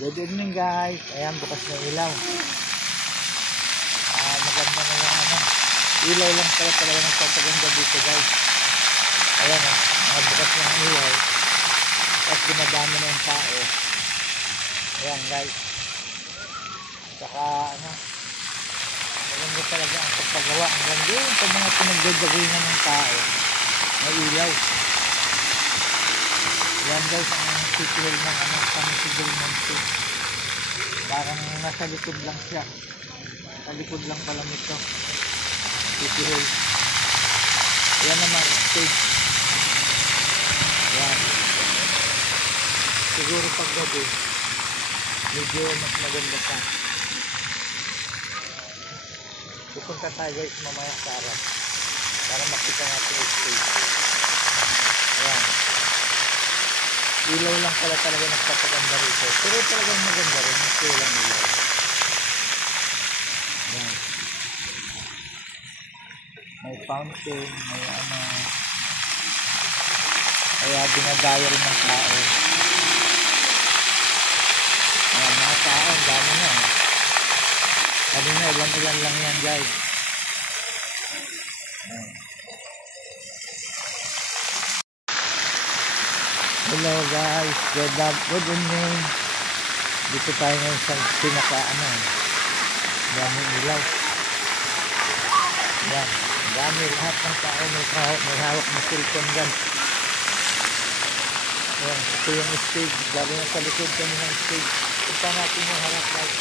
Good evening guys. Ayan, bukas na ilaw. Maganda na yung ilaw lang pala talaga nagpapaganda dito guys. Ayan bukas na yung ilaw. Tapos dumadami na yung tao. Ayan guys. Saka maganda talaga ang pagpagawa. Ang ganda yung pag mga pinagdadagawin ng tao. May ilaw. Ayan guys, ang City Hall ng San Isidro Monte. Parang nasa likod lang siya. Sa likod lang pala nito. City Hall. Ayan naman, stage. Ayan. Siguro pag gabi, medyo mas maganda pa. Pupunta tayo guys mamaya sa harap para makita natin yung stage. Ayan. Ilaw lang pala talaga nagpapaganda rito. Pero talagang maganda rin. Mas lang ilaw. Ayan. May fountain. May kaya dinadaya rin ng tao. Ayan, mga tao. Ang dami na. Kanina ilan lang yan guys. Ayan. Hello guys, good evening. Dito tayo ngayon sa pinaka daming ilaw. Yan, dami lahat ng tao may hawak ng cellphone dyan. Yan, ito yung stage, lalo na sa likod kami ng stage. Punta natin yung harap guys.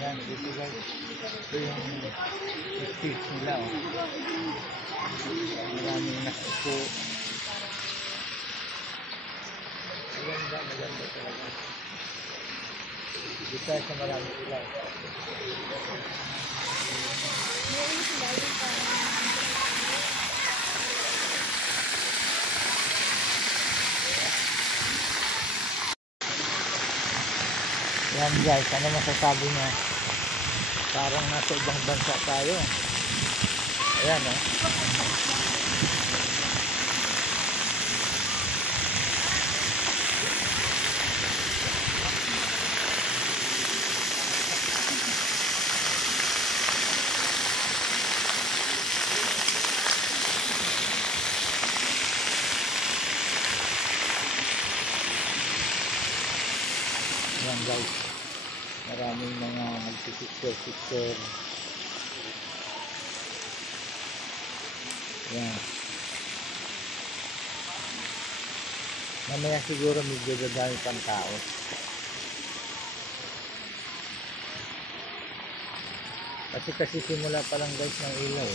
Ayan, dito guys. Ito yung stage nila. Maraming nakaupo. Maganda talaga. Dito tayo sa maraming ilaw. Yan guys, ano masasabi niya? Parang nasa ibang bansa tayo. Ayan Yan guys, maraming mga nagpipicture. Yan. Mamaya siguro medyo dadami pang tao. Kasi simula pa lang guys ng ilaw.